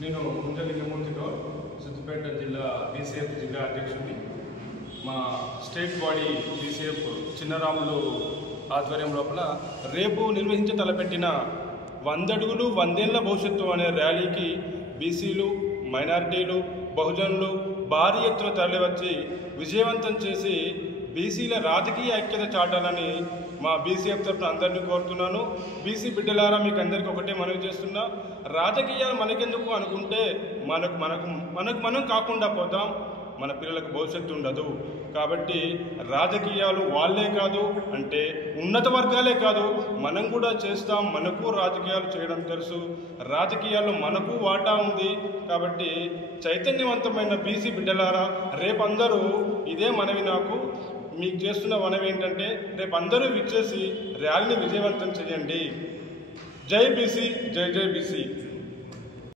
నేను కుంజలింగమూర్తి గౌడ్, సిద్దిపేట జిల్లా బీసీఎఫ్ జిల్లా అధ్యక్షుడిని. మా స్టేట్ బాడీ బీసీఎఫ్ చిన్నరాములు ఆధ్వర్యం లోపల రేపు నిర్వహించ తలపెట్టిన 100 అడుగులు 100 ఏళ్ల భవిష్యత్తు అనే ర్యాలీకి బీసీలు, మైనారిటీలు, బహుజనులు భారీ ఎత్తున తరలివచ్చి విజయవంతం చేసి బీసీల రాజకీయ ఐక్యత చాటాలని మా బీసీఎఫ్ తరఫున అందరినీ కోరుతున్నాను. బీసీ బిడ్డలారా, మీకు అందరికీ ఒకటే మనవి చేస్తున్నా, రాజకీయాలు మనకెందుకు అనుకుంటే మనం కాకుండా పోతాం, మన పిల్లలకు భవిష్యత్తు ఉండదు. కాబట్టి రాజకీయాలు వాళ్ళే కాదు, అంటే ఉన్నత వర్గాలే కాదు, మనం కూడా చేస్తాం. మనకు రాజకీయాలు చేయడం తెలుసు, రాజకీయాల్లో మనకు వాటా ఉంది. కాబట్టి చైతన్యవంతమైన బీసీ బిడ్డలారా, రేపందరూ ఇదే మనవి, నాకు మీకు చేస్తున్న మనవి ఏంటంటే, రేపు అందరూ విచ్చేసి ర్యాలీని విజయవంతం చేయండి. జై బీసీ, జై జై బీసీ.